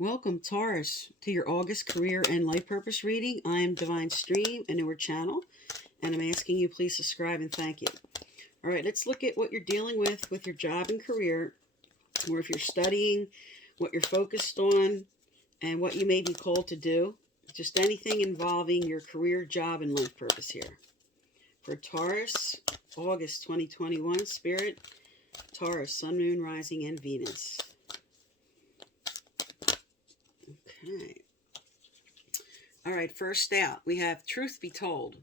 Welcome, Taurus, to your August career and life purpose reading. I am Divine Stream, a newer channel, and I'm asking you please subscribe and thank you. All right, let's look at what you're dealing with your job and career, or if you're studying, what you're focused on, and what you may be called to do. Just anything involving your career, job, and life purpose here. For Taurus, August 2021, Spirit, Taurus, Sun, Moon, Rising, and Venus. Okay. All right, first out, we have truth be told.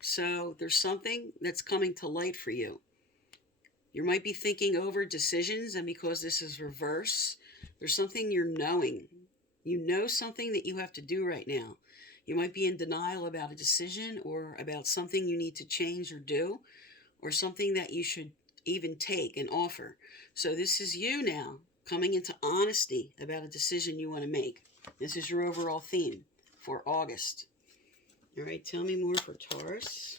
So there's something that's coming to light for you. You might be thinking over decisions, and because this is reverse, there's something you're knowing. You know something that you have to do right now. You might be in denial about a decision or about something you need to change or do, or something that you should even take and offer. So this is you now coming into honesty about a decision you want to make. This is your overall theme for August. All right, tell me more for Taurus.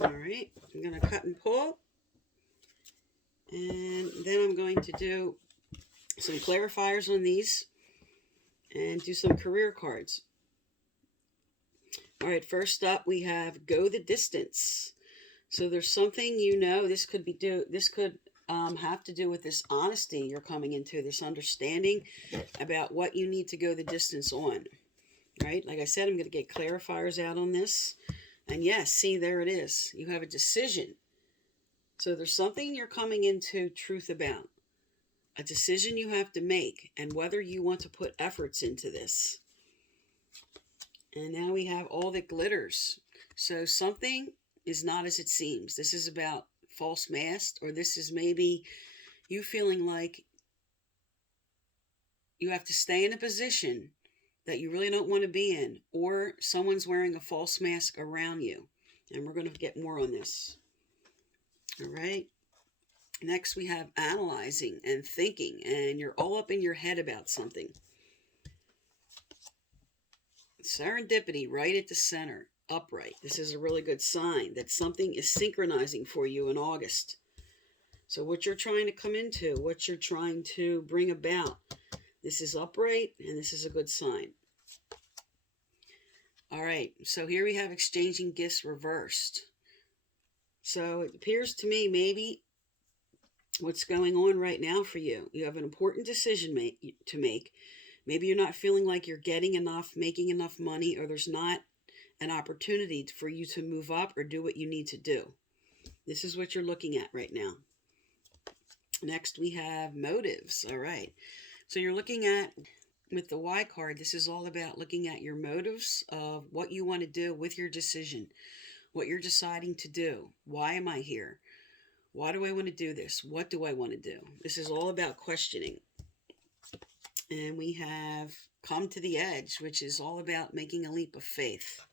All right, I'm going to cut and pull. And then I'm going to do some clarifiers on these and do some career cards. All right, first up we have go the distance. So there's something this could have to do with this honesty you're coming into, this understanding about what you need to go the distance on. Right? Like I said, I'm going to get clarifiers out on this. And yes, see, there it is. You have a decision. So there's something you're coming into truth about. A decision you have to make, and whether you want to put efforts into this. And now we have all that glitters. So something is not as it seems. This is about false mask, or this is maybe you feeling like you have to stay in a position that you really don't want to be in, or someone's wearing a false mask around you. And we're going to get more on this. All right. Next, we have analyzing and thinking, and you're all up in your head about something. Serendipity, right at the center, upright. This is a really good sign that something is synchronizing for you in August. So what you're trying to come into, what you're trying to bring about, this is upright, and this is a good sign. All right, so here we have exchanging gifts reversed. So it appears to me maybe what's going on right now for you. You have an important decision to make. Maybe you're not feeling like you're getting enough, making enough money, or there's not an opportunity for you to move up or do what you need to do. This is what you're looking at right now. Next, we have motives. All right. So you're looking at, with the Y card, this is all about looking at your motives of what you want to do with your decision, what you're deciding to do. Why am I here? Why do I want to do this? What do I want to do? This is all about questioning. And we have come to the edge, which is all about making a leap of faith.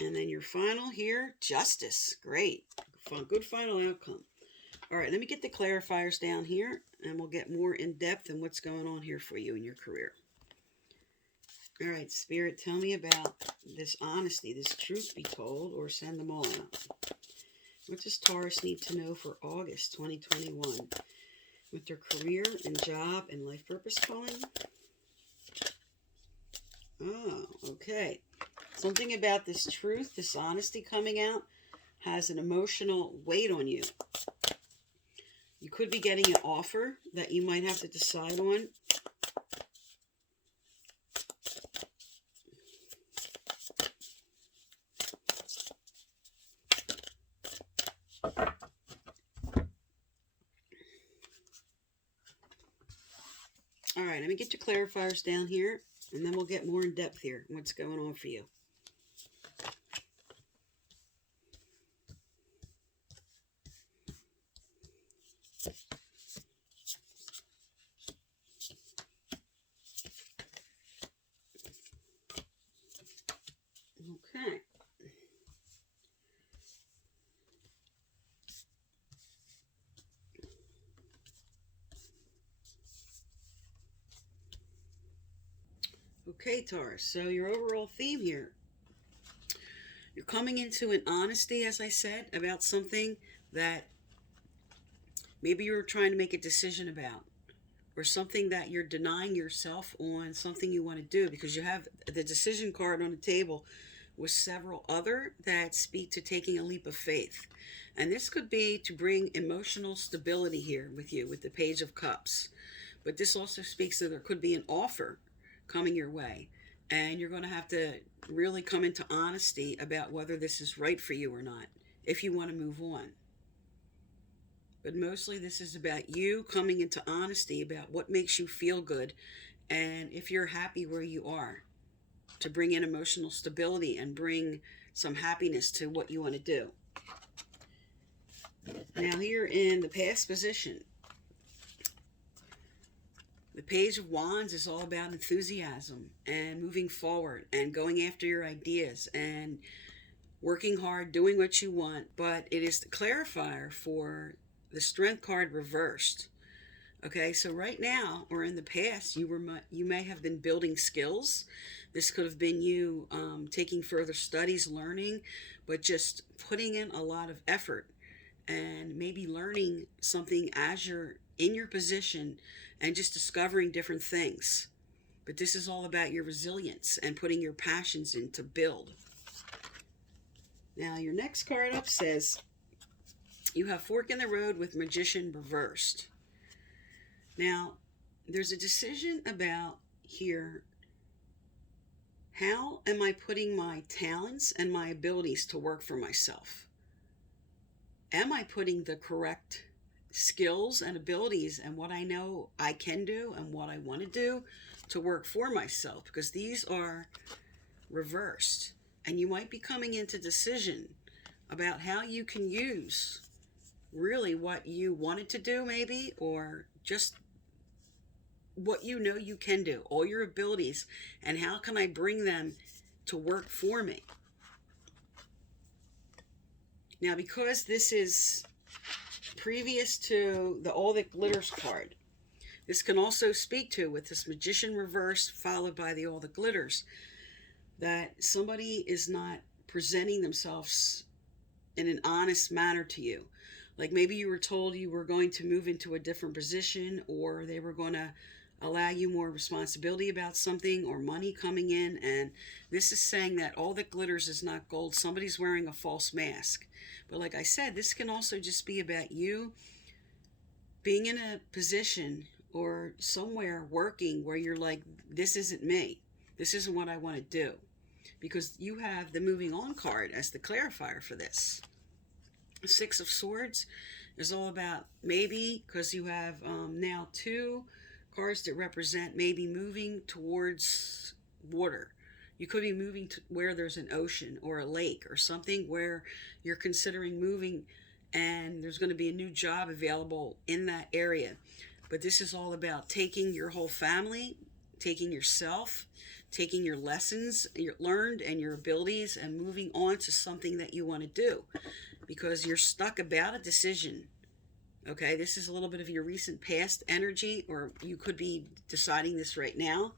And then your final here, justice. Great. Good final outcome. All right, let me get the clarifiers down here, and we'll get more in depth in what's going on here for you in your career. All right, Spirit, tell me about this honesty, this truth be told, or send them all out. What does Taurus need to know for August 2021 with their career and job and life purpose calling? Oh, okay. Something about this truth, this honesty coming out, has an emotional weight on you. You could be getting an offer that you might have to decide on. All right, let me get your clarifiers down here, and then we'll get more in depth here on what's going on for you. Okay. Okay, Taurus. So your overall theme here, you're coming into an honesty, as I said, about something that maybe you're trying to make a decision about, or something that you're denying yourself on, something you want to do, because you have the decision card on the table with several other that speak to taking a leap of faith. And this could be to bring emotional stability here with you with the Page of Cups. But this also speaks that there could be an offer coming your way. And you're going to have to really come into honesty about whether this is right for you or not, if you want to move on. But mostly this is about you coming into honesty about what makes you feel good and if you're happy where you are, to bring in emotional stability and bring some happiness to what you want to do. Now here in the past position, the Page of Wands is all about enthusiasm and moving forward and going after your ideas and working hard, doing what you want. But it is the clarifier for the Strength card reversed. Okay, so right now or in the past, you may have been building skills. This could have been you taking further studies, learning, but just putting in a lot of effort and maybe learning something as you're in your position and just discovering different things. But this is all about your resilience and putting your passions in to build. Now, your next card up says you have Fork in the Road with Magician reversed. Now, there's a decision about here, how am I putting my talents and my abilities to work for myself? Am I putting the correct skills and abilities and what I know I can do and what I want to do to work for myself? Because these are reversed. And you might be coming into decision about how you can use really what you wanted to do maybe, or just what you know you can do, all your abilities, and how can I bring them to work for me. Now, because this is previous to the All That Glitters card, this can also speak to, with this Magician reverse followed by the All That Glitters, that somebody is not presenting themselves in an honest manner to you. Like maybe you were told you were going to move into a different position, or they were going to allow you more responsibility about something, or money coming in. And this is saying that all that glitters is not gold. Somebody's wearing a false mask. But like I said, this can also just be about you being in a position or somewhere working where you're like, this isn't me. This isn't what I want to do. Because you have the moving on card as the clarifier for this. The Six of Swords is all about maybe, because you have now two cards that represent maybe moving towards water. You could be moving to where there's an ocean or a lake or something where you're considering moving, and there's going to be a new job available in that area. But this is all about taking your whole family, taking yourself, taking your lessons you learned and your abilities, and moving on to something that you want to do, because you're stuck about a decision. Okay, this is a little bit of your recent past energy, or you could be deciding this right now.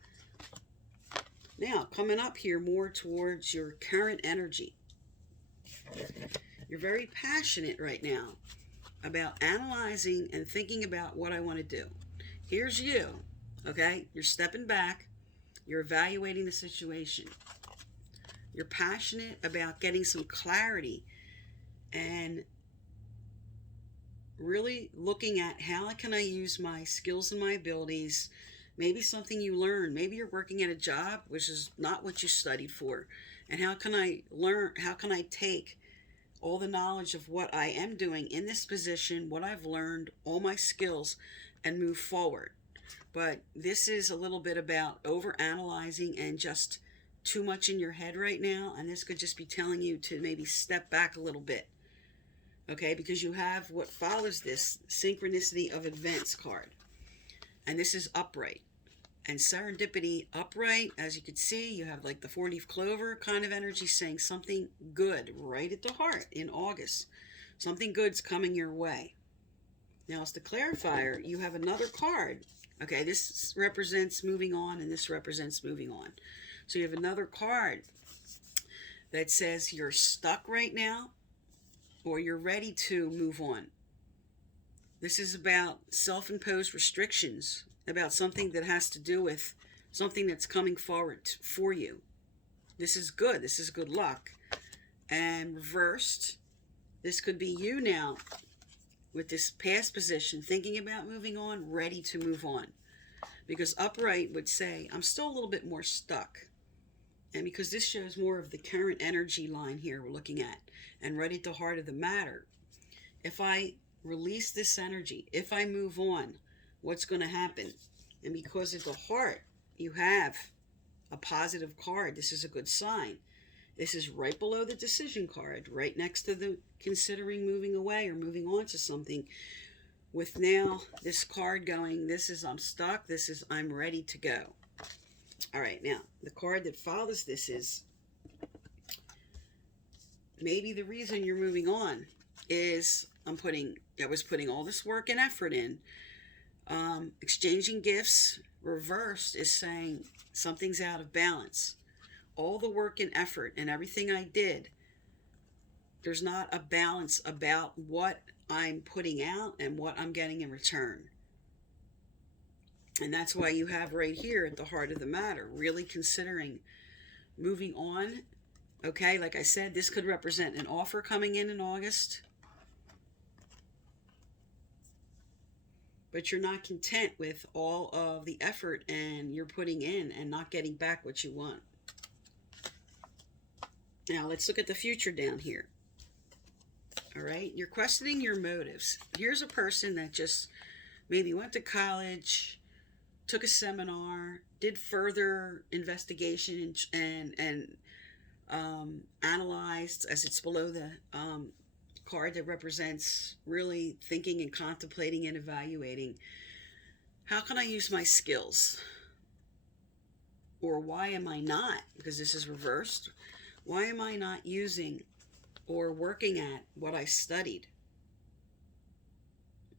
Now, coming up here more towards your current energy. You're very passionate right now about analyzing and thinking about what I want to do. Here's you, okay? You're stepping back. You're evaluating the situation. You're passionate about getting some clarity and really looking at how can I use my skills and my abilities. Maybe something you learn. Maybe you're working at a job which is not what you studied for. And how can I learn? How can I take all the knowledge of what I am doing in this position, what I've learned, all my skills, and move forward? But this is a little bit about over-analyzing and just too much in your head right now. And this could just be telling you to maybe step back a little bit. Okay, because you have what follows this Synchronicity of Events card. And this is upright. And serendipity upright, as you can see, you have like the 4-leaf clover kind of energy saying something good right at the heart in August. Something good's coming your way. Now, as the clarifier, you have another card Okay, this represents moving on, and this represents moving on. So you have another card that says you're stuck right now, or you're ready to move on. This is about self-imposed restrictions, about something that has to do with something that's coming forward for you. This is good. This is good luck. And reversed, this could be you now with this past position, thinking about moving on, ready to move on. Because upright would say, I'm still a little bit more stuck. And because this shows more of the current energy line here we're looking at, and right at the heart of the matter, if I release this energy, if I move on, what's going to happen? And because at the heart, you have a positive card. This is a good sign. This is right below the decision card, right next to the considering moving away or moving on to something. With now this card going, this is I'm stuck, this is I'm ready to go. All right, now the card that follows this is maybe the reason you're moving on is I was putting all this work and effort in. Exchanging gifts reversed is saying something's out of balance. All the work and effort and everything I did, there's not a balance about what I'm putting out and what I'm getting in return. And that's why you have right here at the heart of the matter, really considering moving on. Okay, like I said, this could represent an offer coming in August. But you're not content with all of the effort and you're putting in and not getting back what you want. Now, let's look at the future down here. All right, you're questioning your motives. Here's a person that just maybe went to college, took a seminar, did further investigation and analyzed, as it's below the card that represents really thinking and contemplating and evaluating. How can I use my skills? Or why am I not? Because this is reversed. Why am I not using or working at what I studied?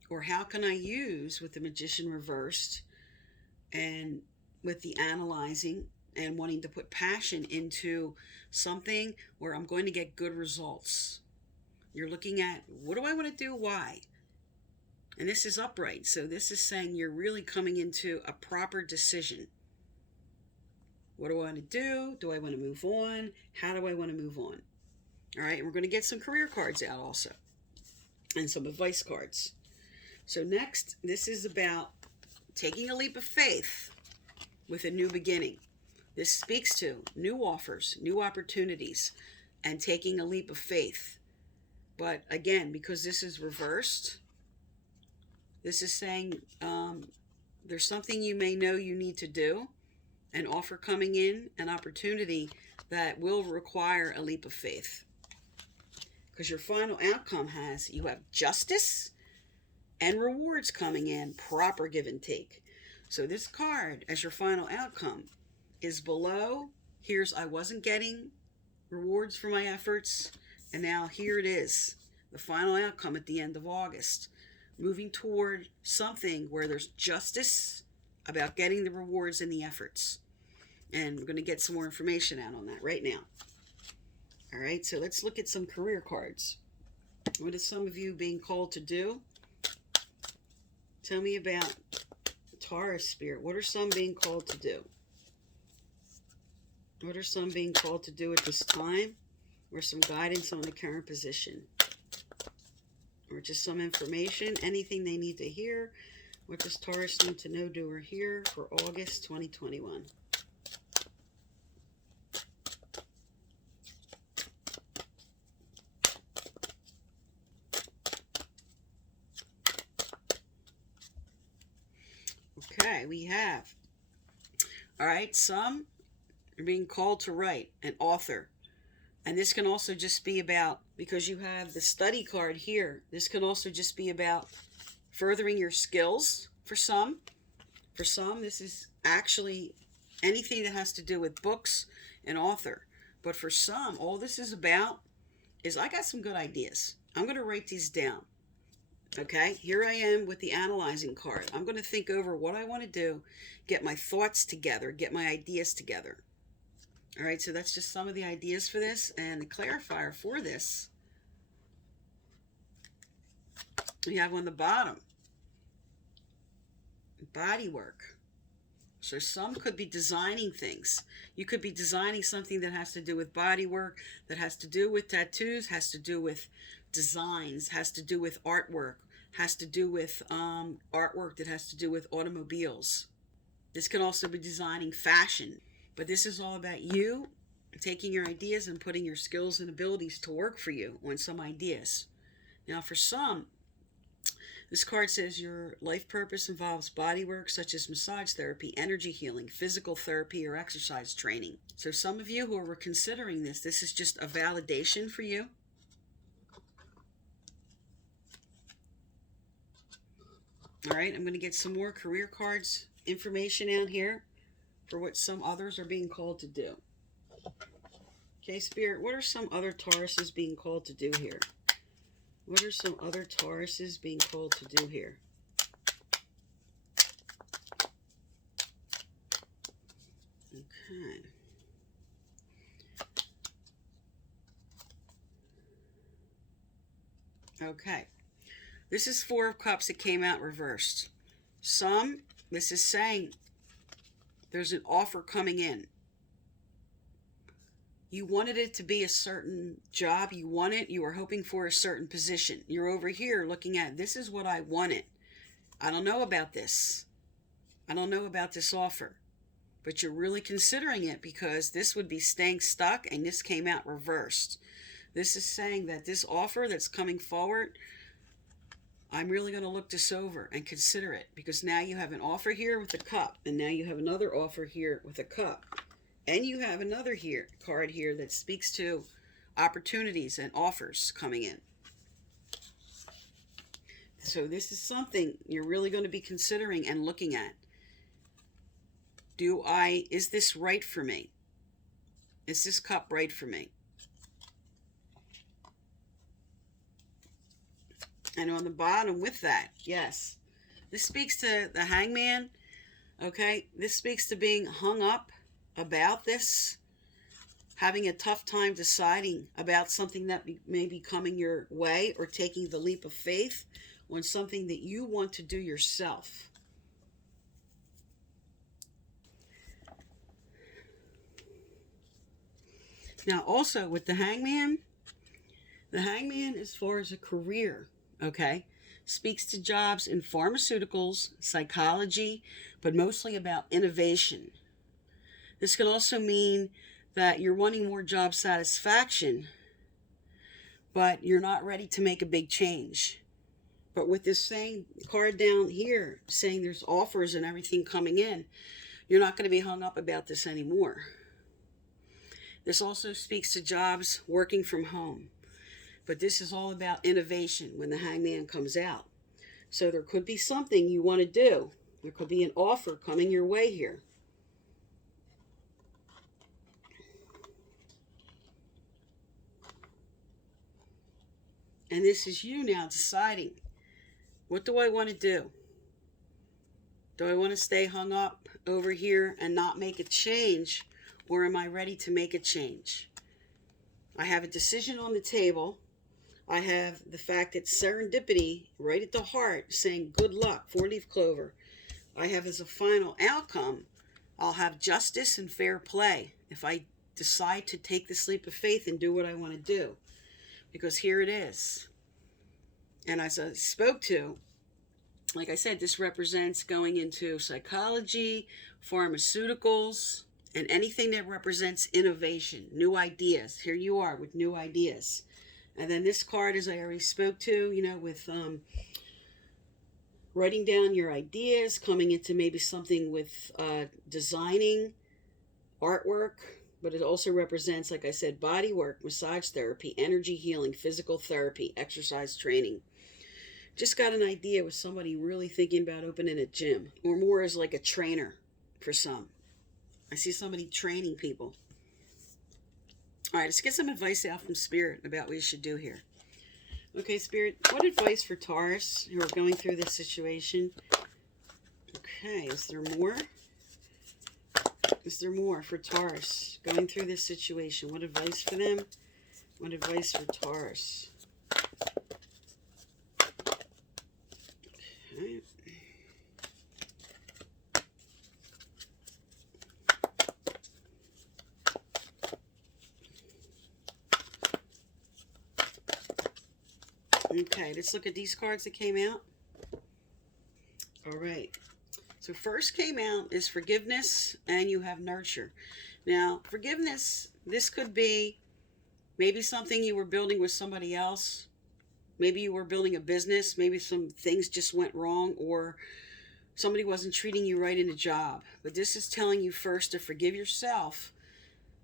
Or how can I use, with the Magician reversed and with the analyzing and wanting to put passion into something where I'm going to get good results? You're looking at, what do I want to do? Why? And this is upright. So this is saying you're really coming into a proper decision. What do I want to do? Do I want to move on? How do I want to move on? All right, and we're going to get some career cards out also, and some advice cards. So next, this is about taking a leap of faith with a new beginning. This speaks to new offers, new opportunities, and taking a leap of faith. But again, because this is reversed, this is saying there's something you may know you need to do, an offer coming in, an opportunity that will require a leap of faith. Because your final outcome has, you have justice and rewards coming in, proper give and take. So this card, as your final outcome, is below. Here's, I wasn't getting rewards for my efforts, and now here it is, the final outcome at the end of August. Moving toward something where there's justice about getting the rewards and the efforts. And we're going to get some more information out on that right now. All right, so let's look at some career cards. What is some of you being called to do? Tell me about Taurus spirit. What are some being called to do? What are some being called to do at this time? Or some guidance on the current position? Or just some information, anything they need to hear? What does Taurus need to know, do, or hear for August 2021? Okay, we have, all right, some are being called to write, an author. And this can also just be about, because you have the study card here, this can also just be about furthering your skills for some. For some, this is actually anything that has to do with books and author. But for some, all this is about is I got some good ideas. I'm going to write these down. Okay, here I am with the analyzing card. I'm going to think over what I want to do, get my thoughts together, get my ideas together. All right, so that's just some of the ideas for this. And the clarifier for this, we have on the bottom, body work. So some could be designing things. You could be designing something that has to do with body work, that has to do with tattoos, has to do with designs, has to do with artwork, has to do with artwork that has to do with automobiles. This can also be designing fashion. But this is all about you taking your ideas and putting your skills and abilities to work for you on some ideas. Now for some, this card says your life purpose involves body work such as massage therapy, energy healing, physical therapy, or exercise training. So some of you who are considering this is just a validation for you. All right, I'm going to get some more career cards information out here for what some others are being called to do. Okay, Spirit, what are some other Tauruses being called to do here? What are some other Tauruses being called to do here? Okay. Okay. This is Four of Cups that came out reversed. This is saying there's an offer coming in. You wanted it to be a certain job. You were hoping for a certain position. You're over here looking at, this is what I wanted. I don't know about this. I don't know about this offer. But you're really considering it because this would be staying stuck and this came out reversed. This is saying that this offer that's coming forward, I'm really going to look this over and consider it because now you have an offer here with a cup and now you have another offer here with a cup. And you have another card here that speaks to opportunities and offers coming in. So this is something you're really going to be considering and looking at. Is this right for me? Is this cup right for me? And on the bottom with that, yes. This speaks to the Hangman, okay? This speaks to being hung up about this, having a tough time deciding about something that may be coming your way or taking the leap of faith on something that you want to do yourself. Now also with the Hangman as far as a career, okay, speaks to jobs in pharmaceuticals, psychology, but mostly about innovation. This could also mean that you're wanting more job satisfaction, but you're not ready to make a big change. But with this same card down here saying there's offers and everything coming in, you're not going to be hung up about this anymore. This also speaks to jobs working from home. But this is all about innovation when the Hangman comes out. So there could be something you want to do. There could be an offer coming your way here. And this is you now deciding, what do I want to do? Do I want to stay hung up over here and not make a change? Or am I ready to make a change? I have a decision on the table. I have the fact that serendipity right at the heart saying good luck, 4-leaf clover. I have as a final outcome, I'll have justice and fair play if I decide to take this leap of faith and do what I want to do. Because here it is. And as I spoke to, like I said, this represents going into psychology, pharmaceuticals, and anything that represents innovation, new ideas. Here you are with new ideas. And then this card, as I already spoke to, with writing down your ideas, coming into maybe something with designing, artwork, but it also represents, like I said, body work, massage therapy, energy healing, physical therapy, exercise training. Just got an idea with somebody really thinking about opening a gym, or more as like a trainer for some. I see somebody training people. All right, let's get some advice out from Spirit about what you should do here. Okay, Spirit, what advice for Taurus who are going through this situation? Okay, is there more? Is there more for Taurus going through this situation? What advice for them? What advice for Taurus? Okay. Okay, let's look at these cards that came out. All right. So first came out is forgiveness, and you have nurture. Now, forgiveness, this could be maybe something you were building with somebody else. Maybe you were building a business. Maybe some things just went wrong, or somebody wasn't treating you right in a job. But this is telling you first to forgive yourself,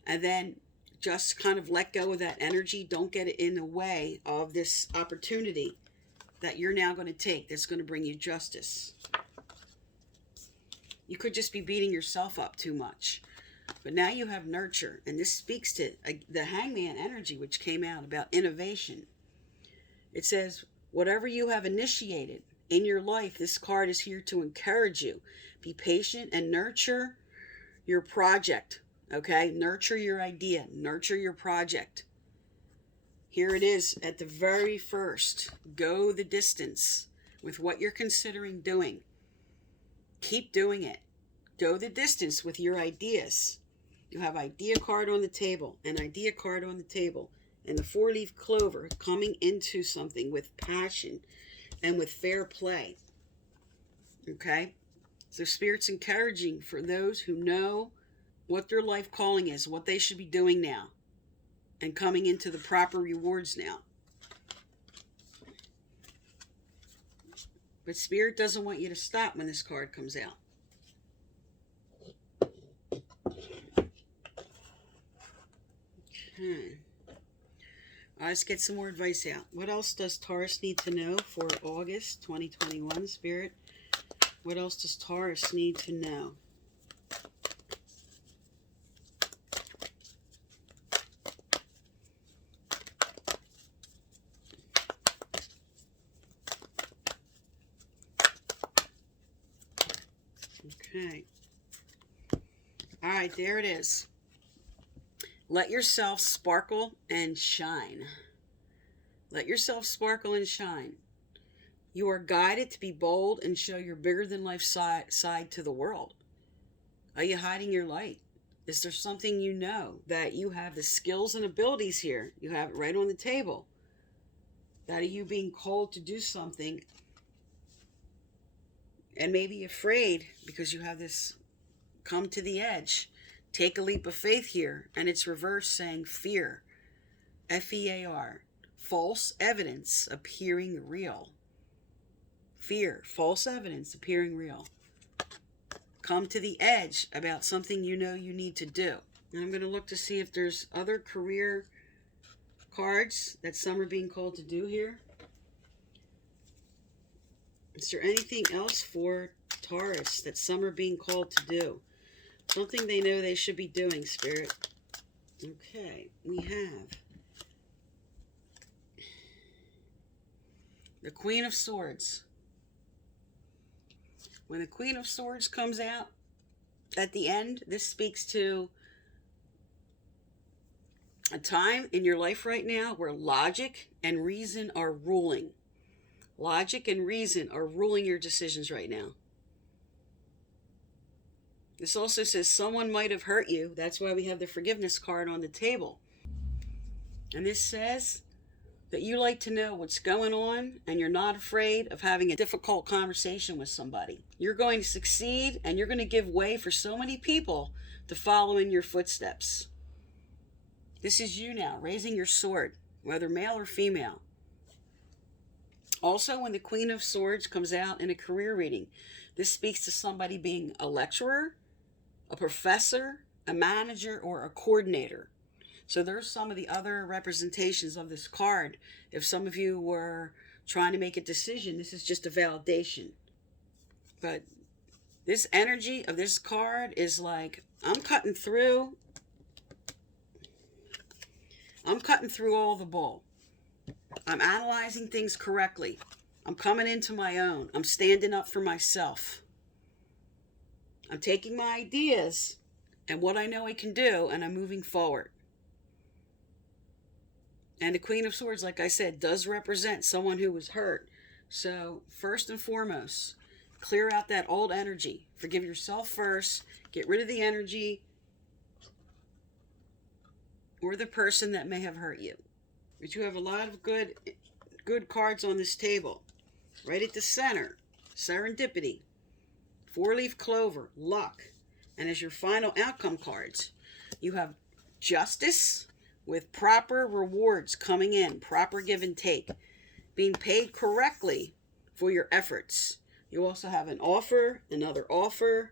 and then just kind of let go of that energy. Don't get it in the way of this opportunity that you're now going to take that's going to bring you justice. You could just be beating yourself up too much. But now you have nurture, and this speaks to the hangman energy, which came out about innovation. It says, whatever you have initiated in your life, this card is here to encourage you. Be patient and nurture your project, okay? Nurture your idea, nurture your project. Here it is at the very first. Go the distance with what you're considering doing. Keep doing it. Go the distance with your ideas. You have idea card on the table, an idea card on the table, and the four-leaf clover coming into something with passion and with fair play. Okay? So Spirit's encouraging for those who know what their life calling is, what they should be doing now, and coming into the proper rewards now. But Spirit doesn't want you to stop when this card comes out. Okay. Let's get some more advice out. What else does Taurus need to know for August 2021, Spirit? What else does Taurus need to know? Okay. All right, there it is. Let yourself sparkle and shine. Let yourself sparkle and shine. You are guided to be bold and show your bigger-than-life side to the world. Are you hiding your light? Is there something you know that you have the skills and abilities here? You have it right on the table. That are you being called to do something and maybe afraid because you have this come to the edge. Take a leap of faith here, and it's reverse saying fear. F-E-A-R. False evidence appearing real. Fear. False evidence appearing real. Come to the edge about something you know you need to do. And I'm going to look to see if there's other career cards that some are being called to do here. Is there anything else for Taurus that some are being called to do? Something they know they should be doing, Spirit. Okay, we have the Queen of Swords. When the Queen of Swords comes out at the end, this speaks to a time in your life right now where logic and reason are ruling. Logic and reason are ruling your decisions right now. This also says someone might have hurt you. That's why we have the forgiveness card on the table. And this says that you like to know what's going on and you're not afraid of having a difficult conversation with somebody. You're going to succeed and you're going to give way for so many people to follow in your footsteps. This is you now, raising your sword, whether male or female. Also, when the Queen of Swords comes out in a career reading, this speaks to somebody being a lecturer, a professor, a manager, or a coordinator. So there's some of the other representations of this card. If some of you were trying to make a decision, this is just a validation. But this energy of this card is like, I'm cutting through all the bull. I'm analyzing things correctly. I'm coming into my own. I'm standing up for myself. I'm taking my ideas and what I know I can do, and I'm moving forward. And the Queen of Swords, like I said, does represent someone who was hurt. So, first and foremost, clear out that old energy. Forgive yourself first. Get rid of the energy or the person that may have hurt you. But you have a lot of good cards on this table. Right at the center, serendipity, four-leaf clover, luck. And as your final outcome cards, you have justice with proper rewards coming in, proper give and take, being paid correctly for your efforts. You also have an offer, another offer,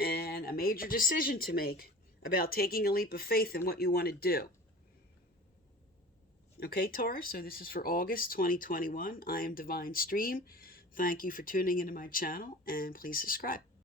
and a major decision to make about taking a leap of faith in what you want to do. Okay, Taurus, so this is for August 2021. I am Divine Stream. Thank you for tuning into my channel, and please subscribe.